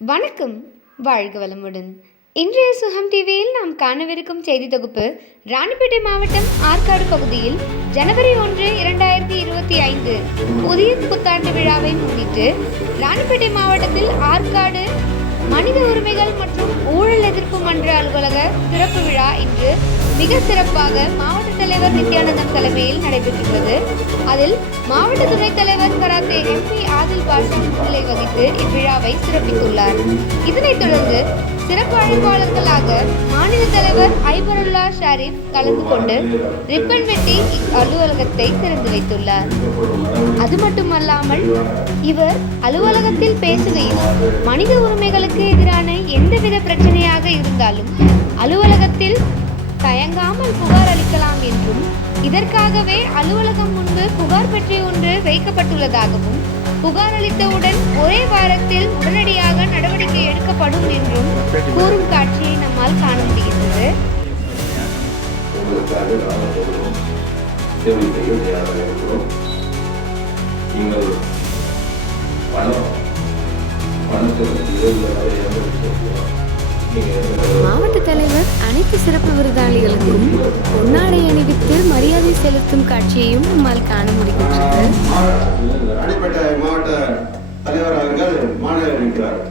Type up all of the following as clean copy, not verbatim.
வணக்கம், வாழ்க வளமுடன். இன்றைய சுகம் டிவியில் நாம் காணவிருக்கும் செய்தி தொகுப்பு ராணிப்பேட்டை மாவட்டம் ஆற்காடு பகுதியில் ஜனவரி 1, 2025 புதிய புத்தாண்டு விழாவை முன்னிட்டு ராணிப்பேட்டை மாவட்டத்தில் ஆற்காடு மனித உரிமைகள் மற்றும் ஊழல் எதிர்ப்பு மன்ற அலுவலக சிறப்பு விழா இன்று மிக சிறப்பாக மாவட்ட தலைவர் நித்யானந்தம் தலைமையில் நடைபெற்றுள்ளது. அதில் மாவட்ட துணைத் தலைவர் கராத்தே MP ஆதில் பாஷா முன்னிலை வகித்து இவ்விழாவை சிறப்பித்துள்ளார். இதனைத் தொடர்ந்து சிறப்பு அழைப்பாளர்களாக மாநில தலைவர் ஐபருல்லா ஷரீப் கலந்து கொண்டு ரிப்பன் வெட்டி அலுவலகத்தை திறந்து வைத்துள்ளார். அது மட்டுமல்லாமல் இவர் அலுவலகத்தில் பேசுகையில் மனித உரிமைகளுக்கு எதிரான எந்தவித பிரச்சனையாக இருந்தாலும் அலுவலகத்தில் தயங்காமல் புகார் அளிக்கலாம் என்றும் இதற்காகவே அலுவலகம் முன்பு புகார் பெட்டி ஒன்று வைக்கப்பட்டுள்ளதாகவும் புகார் அளித்தவுடன் ஒரே வாரத்தில் உடனடியாக நடவடிக்கை எடுக்கப்படும் என்றும் கூறும் காட்சியை நம்மால் காண முடிகிறது. மாவட்ட தலைவர் அனைத்து சிறப்பு விருதாளிகளுக்கும் பொன்னாடை அணிவித்து மரியாதை செலுத்தும் காட்சியையும் நம்மால் காண முடிகின்றது.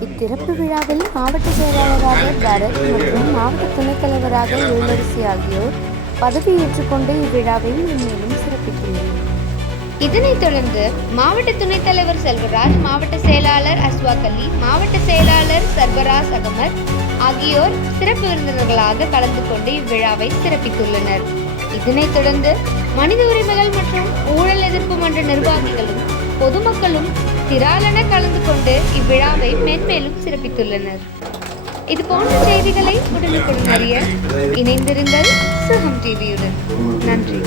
இத்திறப்பு விழாவில் மாவட்ட செயலாளராக பரத் மற்றும் மாவட்ட துணைத் தலைவராக ஏழரசி ஆகியோர் பதவியேற்றுக் கொண்டு இவ்விழாவை மேலும் சிறப்பித்துள்ளனர். இதனைத் தொடர்ந்து மாவட்ட துணைத் தலைவர் செல்வராஜ், மாவட்ட செயலாளர் அஸ்வாக் அலி, மாவட்ட செயலாளர் சர்பராஸ் அகமத் ஆகியோர் சிறப்பு விருந்தினர்களாக கலந்து கொண்டு இவ்விழாவை சிறப்பித்துள்ளனர். இதனைத் தொடர்ந்து மனித உரிமைகள் மற்றும் ஊழல் எதிர்ப்பு மன்ற நிர்வாகிகளும் பொதுமக்களும் திரளான கலந்து கொண்டு இவ்விழாவை மென்மேலும் சிறப்பித்துள்ளனர். இது போன்ற செய்திகளை உடனுக்குடன் அறிய இணைந்திருங்கள் சுகம் டிவியுடன். நன்றி.